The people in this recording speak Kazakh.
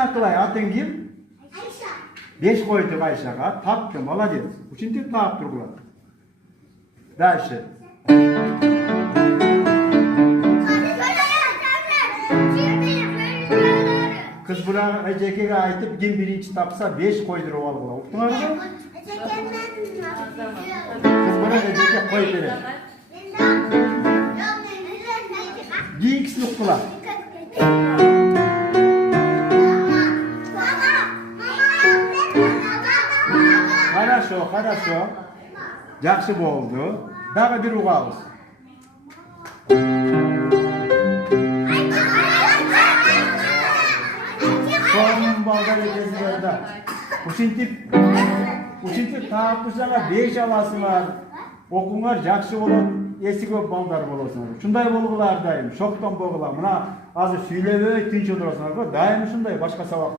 Akılay atın kim? 5 koyduk Ayşe'ye. Taktı, молодец. Üçüncü taktır bu. Dальше. Kız buna Eceke'ye aytıp kim birinci tapsa 5 koydur o algıla. Oktunlar mı? Kız buna Eceke koy verir. Giyiksini okula. Хорошо. Жақсы болды. Дағы bir уғалыз. Son balдар edesizlerde. Ушинтип таапкычага 5 аласыңар. Окуңар жакшы болот, эси көп балдар болосуңар. Ушундай болгула ар дайым, шоктон болгула. Мына азыр сүйлөбөй тынч отурасыңар го, дайым ушундай башка сабак.